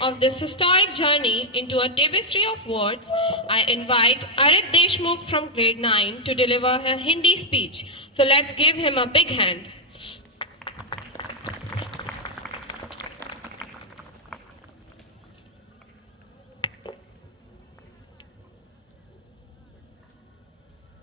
Of this historic journey into a tapestry of words, I invite Arit Deshmukh from grade 9 to deliver her Hindi speech. So let's give him a big hand.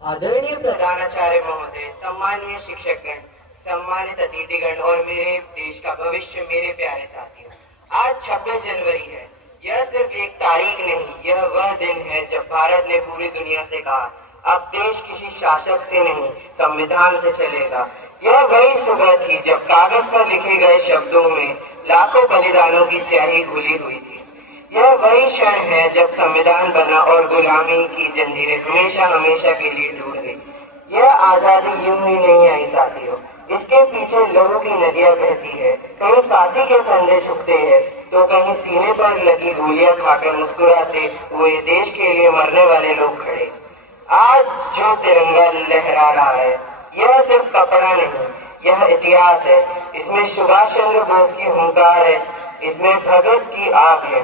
आदरणीय प्रधानाचार्य महोदय, सम्मानीय शिक्षकगण, सम्मानित अतिथिगण और मेरे देश का भविष्य, मेरे प्यारे साथियों, आज 26 जनवरी है। यह सिर्फ एक तारीख नहीं, यह वह दिन है जब भारत ने पूरी दुनिया से कहा, अब देश किसी शासक से नहीं, संविधान से चलेगा। यह वही सुबह थी जब कागज पर लिखे गए शब्दों में लाखों बलिदानों की स्याही घुली हुई थी। यह वही क्षण है जब संविधान बना और गुलामी की जंजीरें हमेशा हमेशा के लिए टूट गई। यह आजादी यूं ही नहीं आई साथियों, इसके पीछे लोगों की नदियां बहती है, कहीं फांसी के फंदे झुकते हैं तो कहीं सीने पर लगी गोलियां खाकर मुस्कुराते हुए देश के लिए मरने वाले लोग खड़े। आज जो तिरंगा लहरा रहा है, यह सिर्फ कपड़ा नहीं, यह इतिहास है। इसमें सुभाष चंद्र बोस की हुंकार है, इसमें भगत की आग है,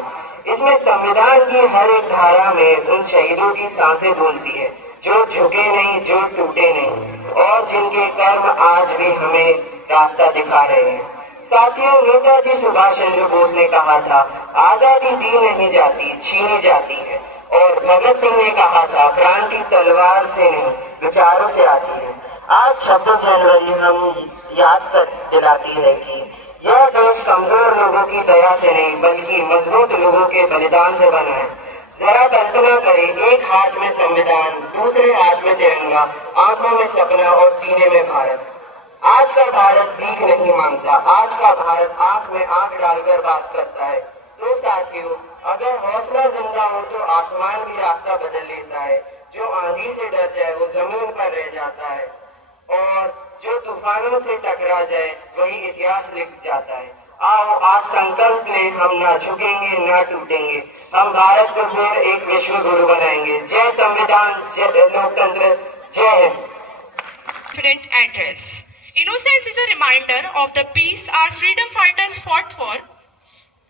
इसमें संविधान की हर एक धारा में उन शहीदों की सांसें बोलती है, जो झुके नहीं, जो टूटे नहीं और जिनके कर्म आज भी हमें रास्ता दिखा रहे हैं। साथियों, नेताजी सुभाष चंद्र बोस ने कहा था, आजादी दी नहीं जाती, छीनी जाती है। और भगत सिंह ने कहा था, क्रांति तलवार से नहीं, विचारों से आती है। आज 26 जनवरी हम याद कर दिलाती है कि यह देश कमजोर लोगों की दया से नहीं, बल्कि मजबूत लोगों के बलिदान से बना है। जरा कल्पना करें, एक हाथ में संविधान, दूसरे हाथ में तिरंगा, आंखों में सपना और सीने में भारत। आज का भारत भीख नहीं मांगता, आज का भारत आंख में आंख डालकर बात करता है। तो साथियों, अगर हौसला जिंदा हो तो आसमान भी रास्ता बदल लेता है। जो आंधी से डर जाए वो जमीन पर रह जाता है और जो तूफानों से टकरा जाए वही इतिहास लिख जाता है। आओ आज संकल्प लें, हम ना झुकेंगे ना टूटेंगे, हम भारत को फिर एक विश्व गुरु बनाएंगे। जय संविधान, जय लोकतंत्र, जय Hind. Confident address. Innocence is a reminder of the peace our freedom fighters fought for.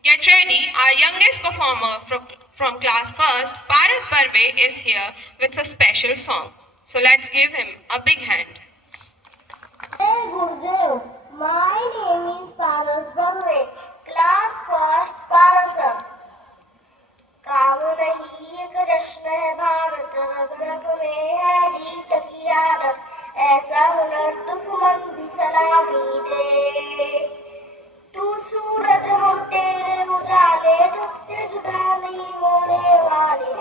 Get ready, our youngest performer from class first, Paras Barve, is here with a special song. So let's give him a big hand. Hey Gurudev, my name is Paras Barve, class first Parasam. काम नहीं एक जश्न है भारत, रग रग में है जीत की आदत, ऐसा हुनर दुश्मन भी सलामी दे। तू सूरज हम तेरे उजाले, तुझसे जुदा नहीं होने वाले,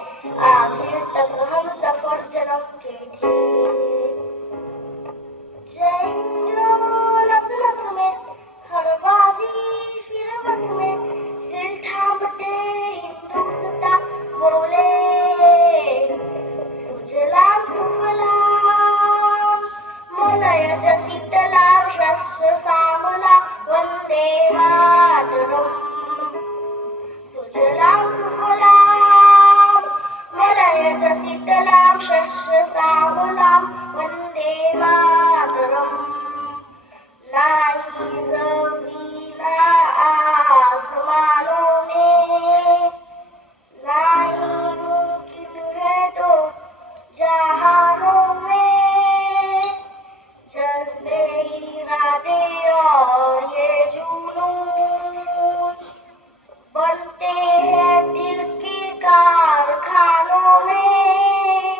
आखिर तक हम सफर जन्म के थे। जय लग लग में हर बाजी फिर मन में, दिल थामते हिंदुस्तां बोले, सुजलाम सुफलाम मलयज शीतलाम शस्य श्यामलां वंदे मातरम्। सुजलाम सुफलाम मलयज शीतलां शस्य श्यामलां वंदे मातरम्। नाही जमीन आसमानों में, नहीं मुमकिन है तो जहानों में, जज्बे इरादे और ये जुनून बनते हैं दिल के कारखानों में।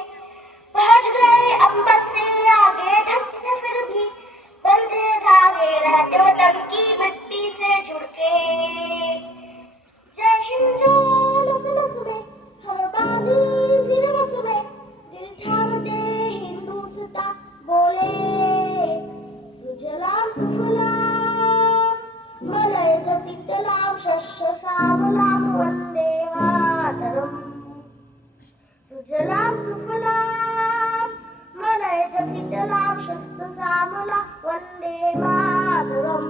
भज गए अंबर से आगे ढंग से फिर भी बंधे धागे रहते वतन की मिट्टी से जुड़ के। जय हिंद जो लग लग में हर बाजी फिर बस में, दिल थामते हिंदुस्तां बोले, सुजलाम सुफलाम मलयज शीतलां शस्य श्यामलां वंदे मातरम्। सुजलाम सुफलाम मलयज शीतलां शस्य श्यामलां वंदे मातरम्।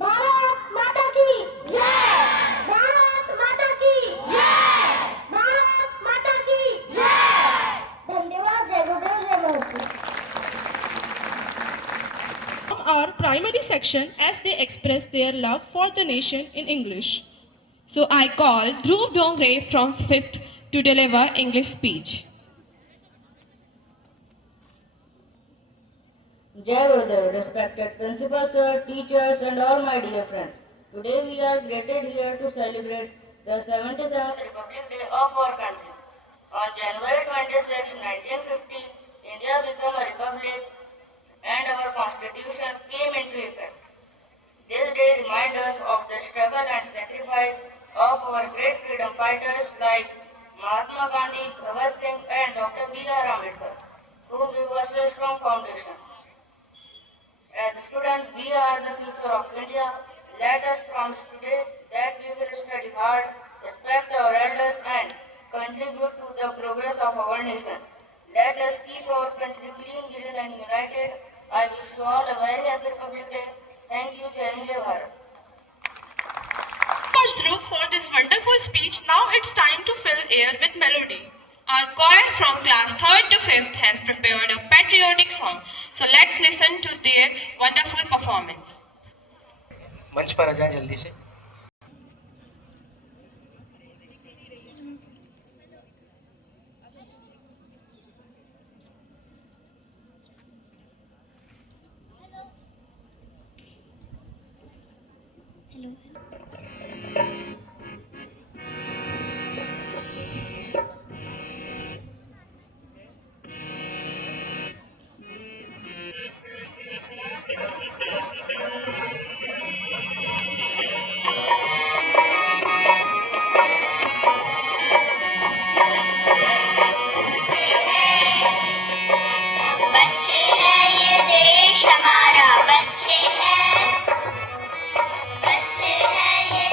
भारत माता की जय, भारत माता की जय, भारत माता की जय। धन्यवाद। जय गुरुदेव, जय महर्षि। Our primary section as they express their love for the nation in English. So I call Dhruv Dongre from 5th to deliver English speech. Jai Gurudev, respected principal sir, teachers and all my dear friends. Today we are gathered here to celebrate the 77th Republic Day of our country. On January 26, 1950, India became a republic and our constitution came into effect. This day reminds us of the struggle and sacrifice of our great freedom fighters like Mahatma Gandhi, Bhagat Singh and Dr. B.R. Ambedkar, who gave us a strong foundation. As students, we are the future of India. Let us promise today that we will study hard, respect our elders, and contribute to the progress of our nation. Let us keep our country clean, green, and united. I wish you all a very happy Republic Day. Thank you, Jai Hind, Jai Bharat. Much Dhruv for this wonderful speech. Now it's time to fill air with melody. Our choir from class 3rd to 5th has prepared a patriotic song. So let's listen to their wonderful performance. मंच पर आ जाएं जल्दी से। बच्चे हैं ये देश हमारा, बच्चे हैं ये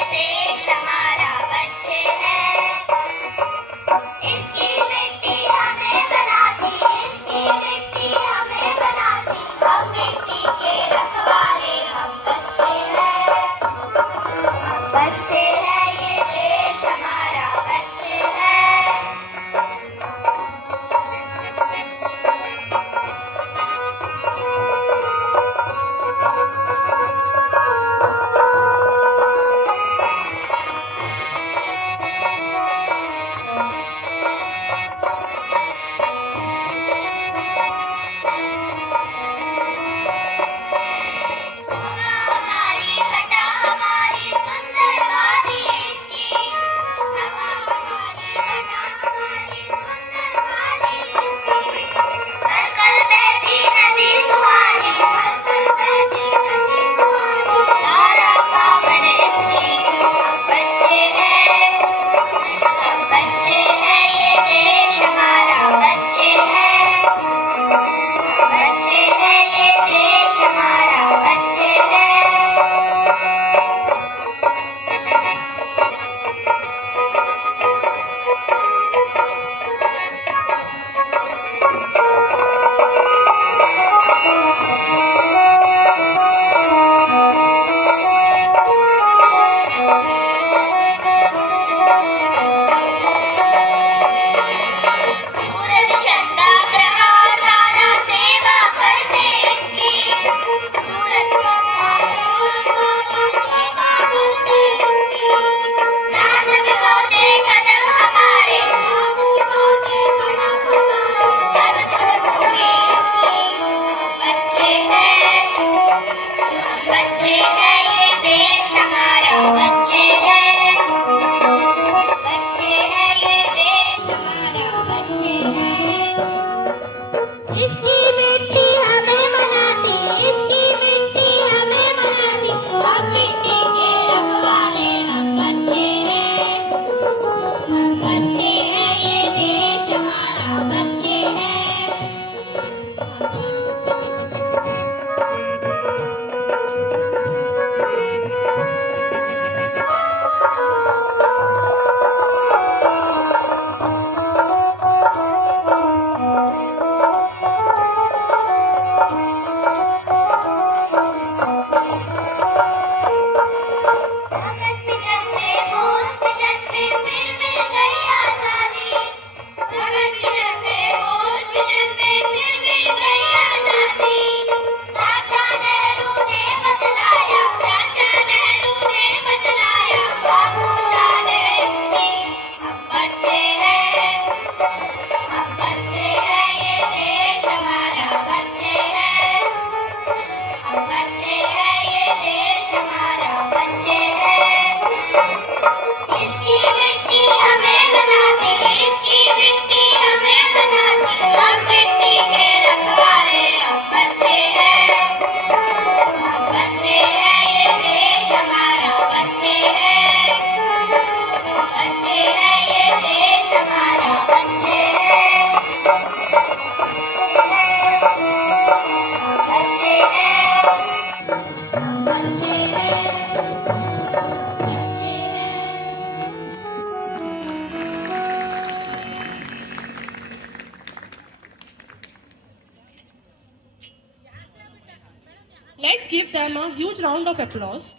give them a huge round of applause.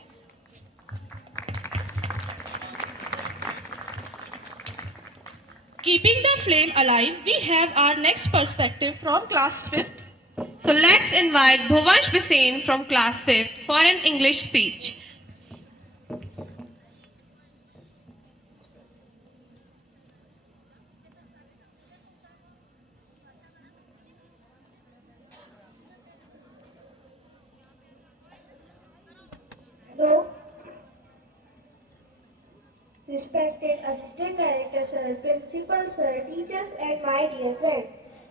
Keeping the flame alive, we have our next perspective from class 5th. So let's invite Bhuvansh Bisain from class 5th for an English speech. So, respected assistant director sir, principal sir, teachers and my dear friends.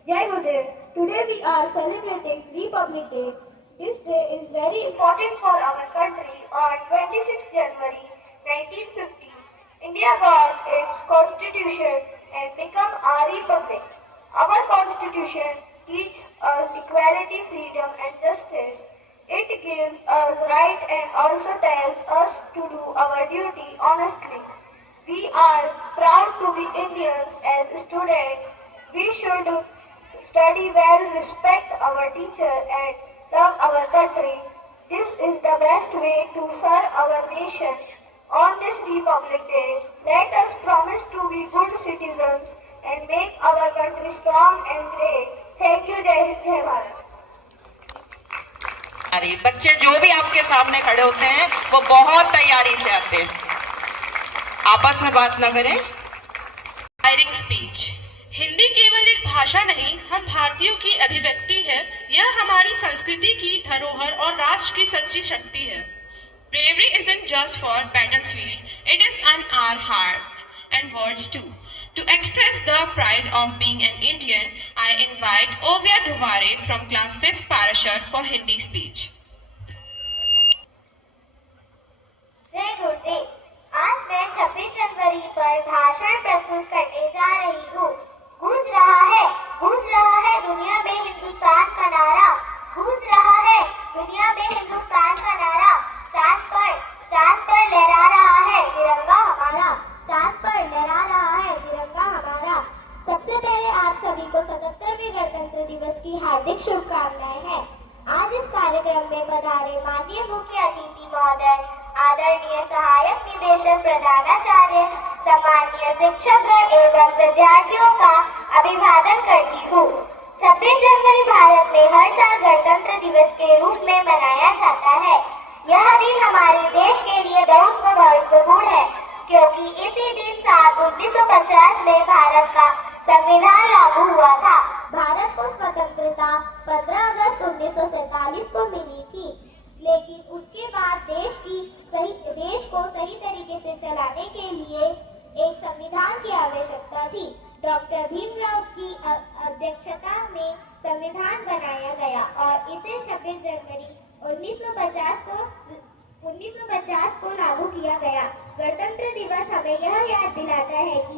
Jai Gurudev, today we are celebrating Republic Day. This day is very important for our country. On 26 January 1950, India got its constitution and became a republic. Our constitution teaches us equality, freedom and justice. It gives us right and also tells us to do our duty honestly. We are proud to be Indians as students. We should study well, respect our teacher and love our country. This is the best way to serve our nation. On this Republic Day, let us promise to be good citizens and make our country strong and great. Thank you, Jai Hind, Jai Bharat. अरे बच्चे जो भी आपके सामने खड़े होते हैं वो बहुत तैयारी से आते हैं, आपस में बात ना करें। Inspiring speech. हिंदी केवल एक भाषा नहीं, हम भारतीयों की अभिव्यक्ति है। यह हमारी संस्कृति की धरोहर और राष्ट्र की सच्ची शक्ति है। Bravery isn't just for battlefield; it is in our hearts and words too. To express the pride of being an Indian, I invite Ovia Dhumare from class 5th Parashar for Hindi speech. जय गुरुदेव, आज मैं 26 जनवरी पर भाषण प्रस्तुत करने जा रही हूँ। गूंज रहा है दुनिया में हिंदुस्तान का नारा, गूंज रहा है दुनिया में हिंदुस्तान का नारा। चांद पर लहरा रहा है तिरंगा हमारा, चांद पर लहरा रहा है तिरंगा हमारा। सबसे पहले आप सभी को 77वें गणतंत्र दिवस की हार्दिक शुभकामनाएं हैं। आज इस कार्यक्रम में पधारे माननीय मुख्य अतिथि महोदय, आदरणीय सहायक निदेशक प्रधानाचार्य, सम्मानीय शिक्षकगण एवं विद्यार्थियों का अभिवादन करती हूँ। 26 जनवरी भारत में हर साल गणतंत्र दिवस के रूप में मनाया जाता है। यह दिन हमारे देश के लिए बहुत महत्वपूर्ण है, क्योंकि इसी दिन साल 1950 में भारत का संविधान लागू हुआ था। भारत को स्वतंत्रता 15 अगस्त 1947 को मिली थी, लेकिन उसके बाद देश को सही तरीके से चलाने के लिए एक संविधान की आवश्यकता थी। डॉक्टर भीमराव की अध्यक्षता में संविधान बनाया गया और इसे 26 जनवरी 1950 को लागू किया गया। गणतंत्र दिवस हमें यह याद दिलाता है कि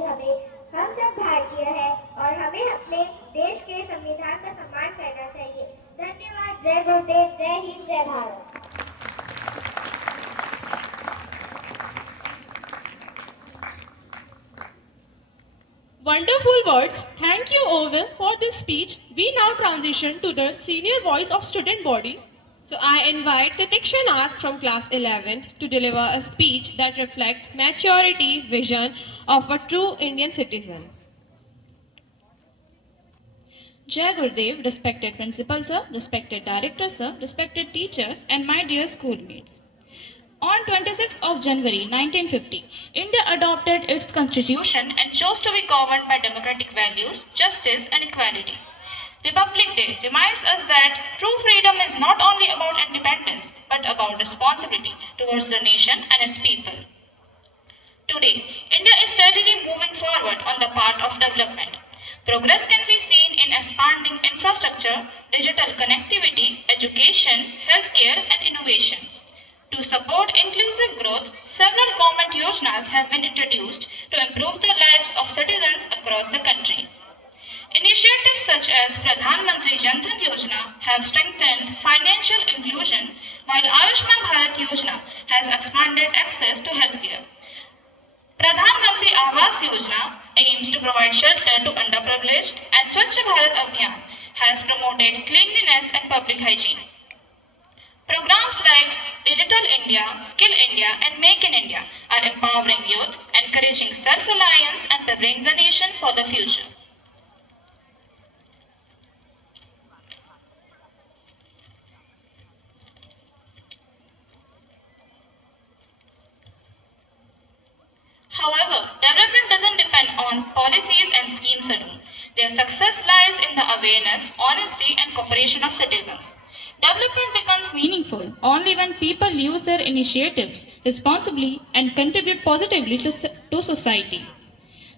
हम सब भारतीय हैं और हमें अपने देश के संविधान का सम्मान करना चाहिए। धन्यवाद। जय गुरुदेव, जय हिंद, जय Bharat. Wonderful words. Thank you, Ovil, for this speech. We now transition to the senior voice of student body. So I invite Titiksha Nath from class 11th to deliver a speech that reflects maturity, vision of a true Indian citizen. Jai Gurudev, respected principal sir, respected director sir, respected teachers and my dear schoolmates. On 26th of January 1950, India adopted its constitution and chose to be governed by democratic values, justice and equality. Republic Day reminds us that true freedom is not only about independence but about responsibility towards the nation and its people. Today, India is steadily moving forward on the path of development. Progress can be seen in expanding infrastructure, digital connectivity, education, healthcare and innovation. To support inclusive growth, several government yojanas have been introduced to improve the lives of citizens across the country. Initiatives such as Pradhan Mantri Jan Dhan Yojana have strengthened financial inclusion, while Ayushman Bharat Yojana has expanded access to healthcare. Pradhan Mantri Awas Yojana aims to provide shelter to underprivileged, and Swachh Bharat Abhiyan has promoted cleanliness and public hygiene. Programs like Digital India, Skill India, and Make in India are empowering youth, encouraging self reliance, and preparing the nation for the future. However, development doesn't depend on policies and schemes alone. Their success lies in the awareness, honesty, and cooperation of citizens. Development becomes meaningful only when people use their initiatives responsibly and contribute positively to society.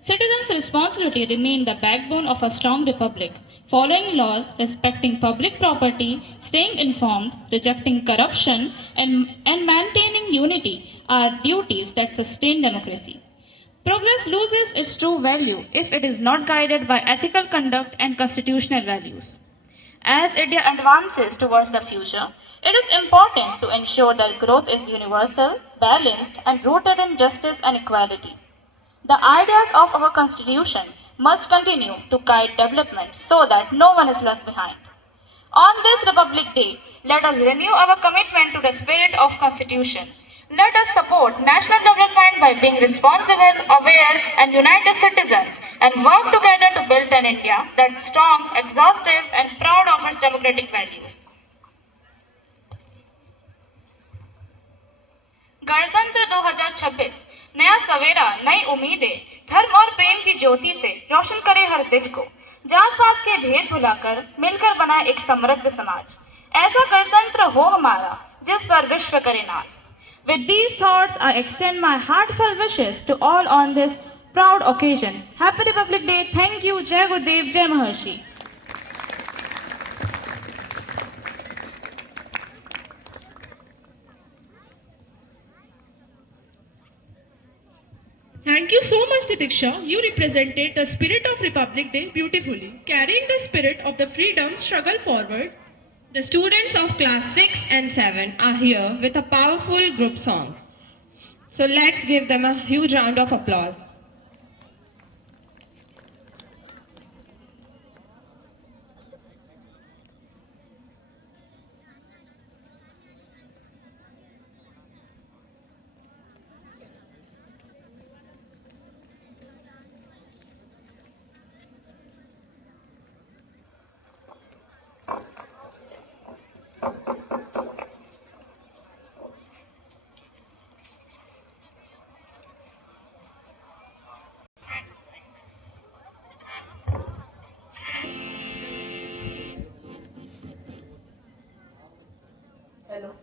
Citizens' responsibility remain the backbone of a strong republic. Following laws, respecting public property, staying informed, rejecting corruption, and maintaining unity are duties that sustain democracy. Progress loses its true value if it is not guided by ethical conduct and constitutional values. As India advances towards the future, it is important to ensure that growth is universal, balanced, and rooted in justice and equality. The ideas of our constitution must continue to guide development so that no one is left behind. On this Republic Day, let us renew our commitment to the spirit of Constitution. Let us support national development by being responsible, aware, and united citizens and work together to build an India that's strong, exhaustive, and proud of its democratic values. गणतंत्र 2026 नया सवेरा, नई उम्मीदें, धर्म और प्रेम की ज्योति से रोशन करे हर दिल को। जात पात के भेद भुलाकर मिलकर बनाए एक समृद्ध समाज। ऐसा गणतंत्र हो हमारा जिस पर विश्व करे नाज। With these thoughts, I extend my heartfelt wishes to all on this proud occasion. Happy Republic Day. Thank you. Jai Gurudev. Jai Maharshi. Thank you so much, Titiksha. You represented the spirit of Republic Day beautifully, carrying the spirit of the freedom struggle forward. The students of class 6 and 7 are here with a powerful group song. So let's give them a huge round of applause. Hello.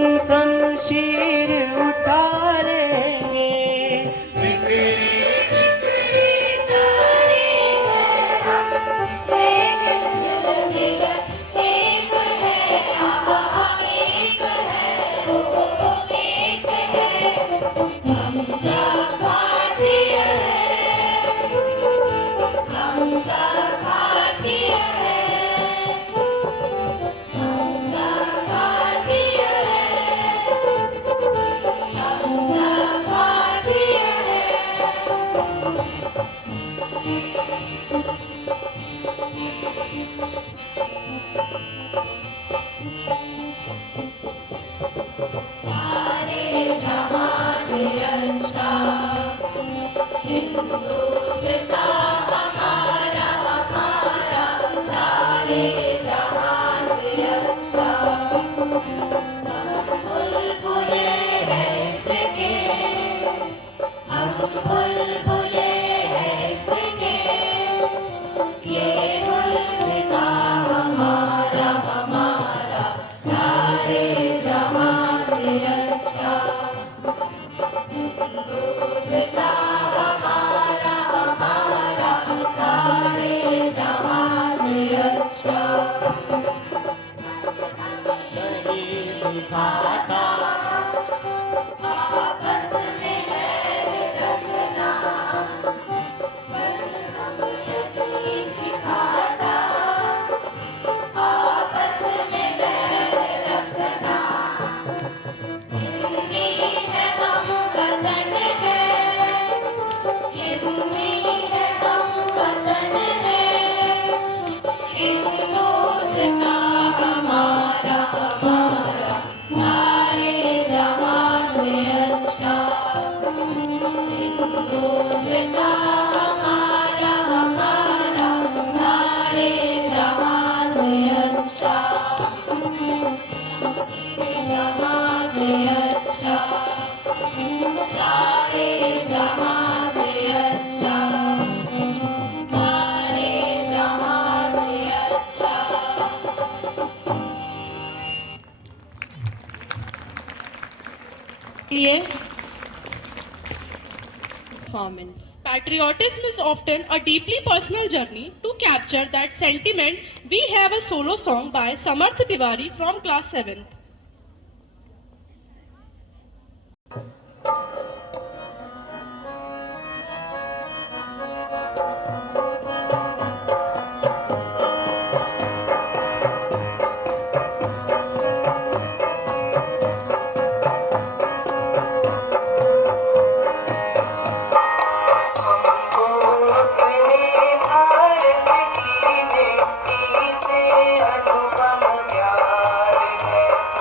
शमशीर उठा लेंगे। Performance. Patriotism is often a deeply personal journey. To capture that sentiment, we have a solo song by Samarth Tiwari from class 7th. अनुपम प्यार है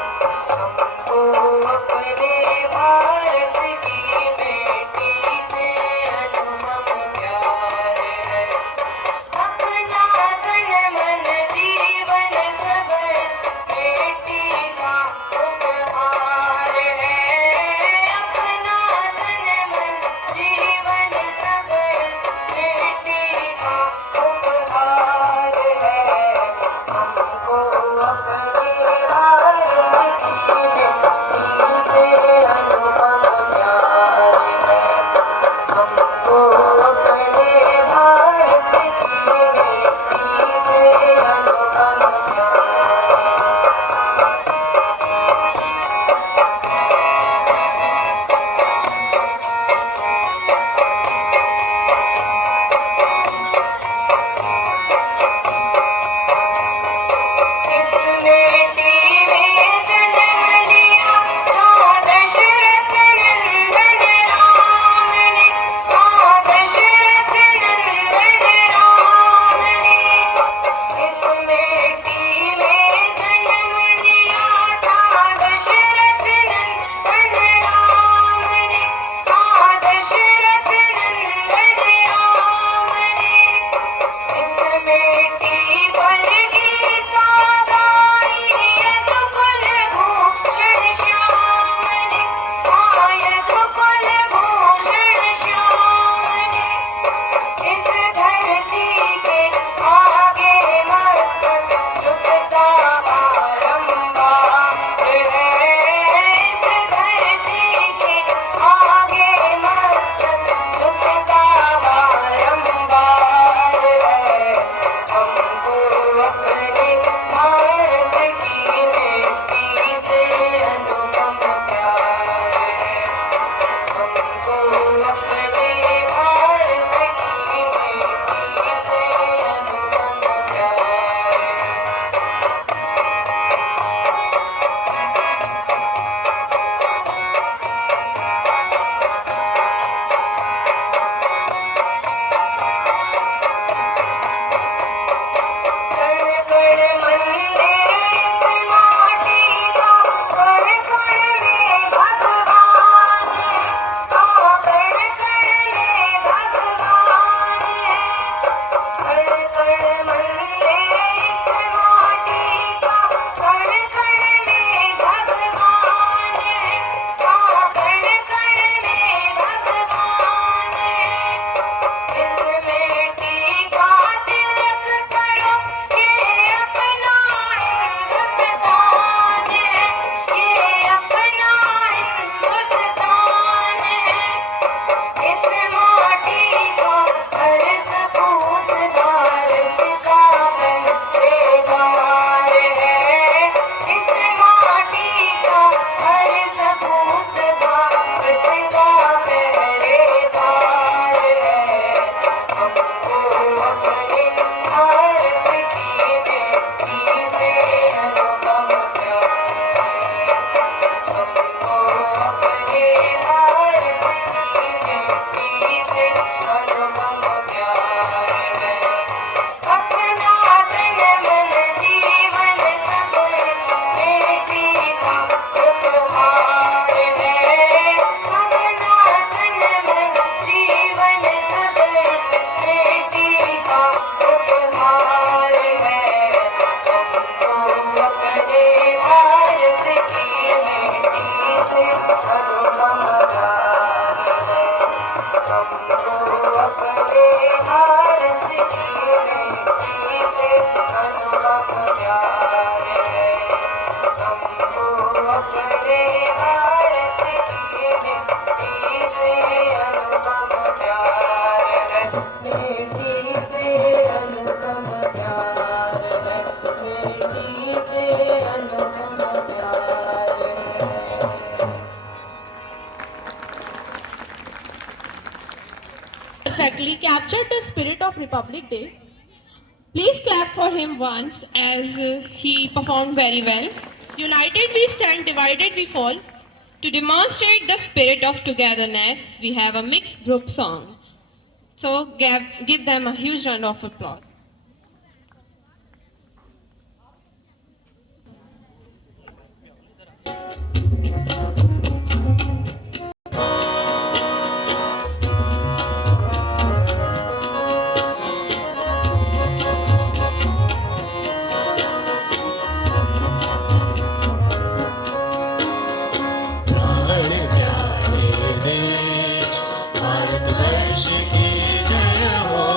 अपने भारत की मिट्टी से अनुपम प्यार है, मिट्टी से अनुपम प्यार है, मिट्टी से अनुपम प्यार है। Perfectly captured the spirit of Republic Day. Please clap for him once as he performed very well. United we stand, divided we fall. To demonstrate the spirit of togetherness, we have a mixed group song. So give them a huge round of applause. प्राण प्यारे देश भारतवर्ष की जय हो,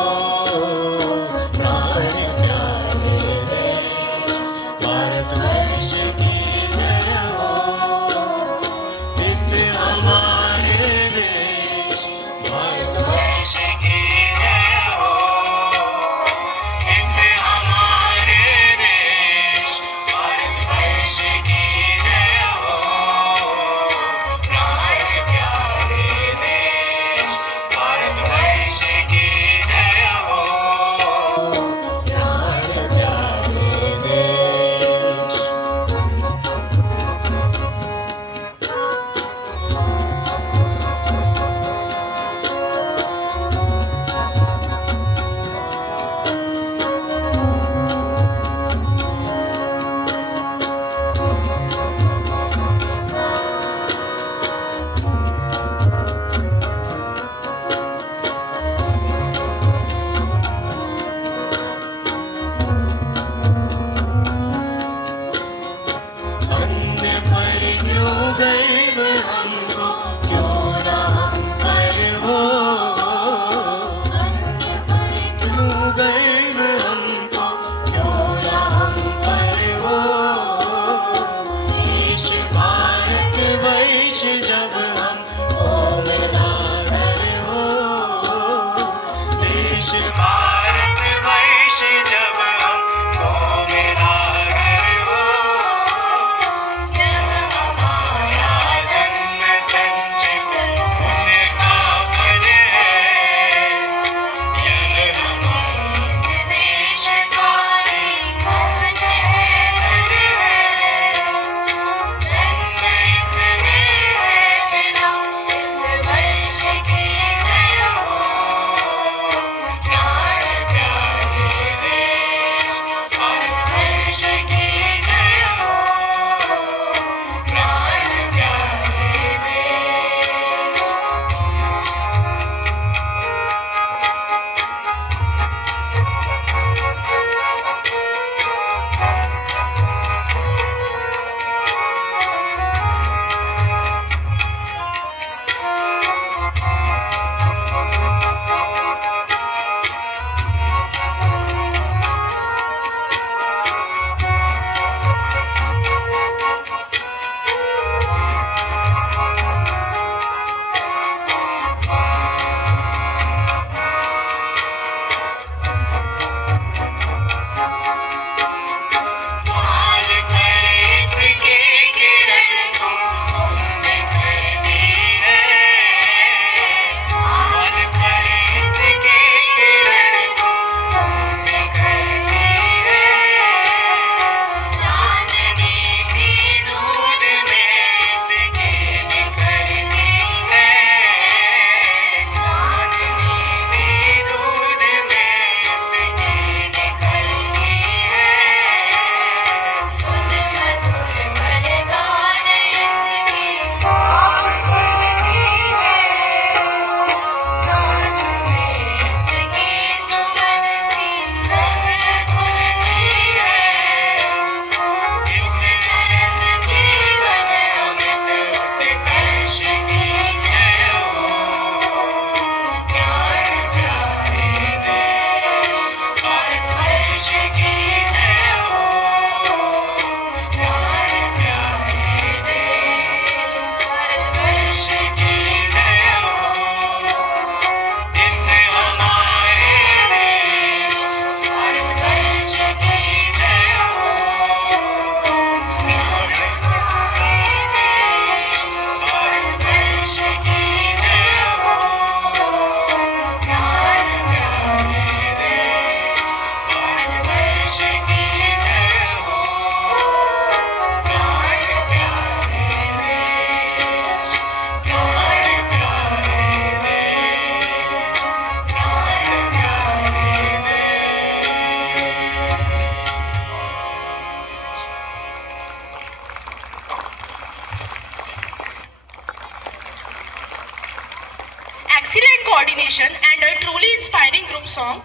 excellent coordination and a truly inspiring group song.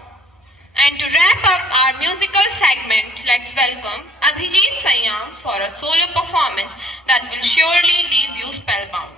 And to wrap up our musical segment, let's welcome Abhijit Sanyam for a solo performance that will surely leave you spellbound.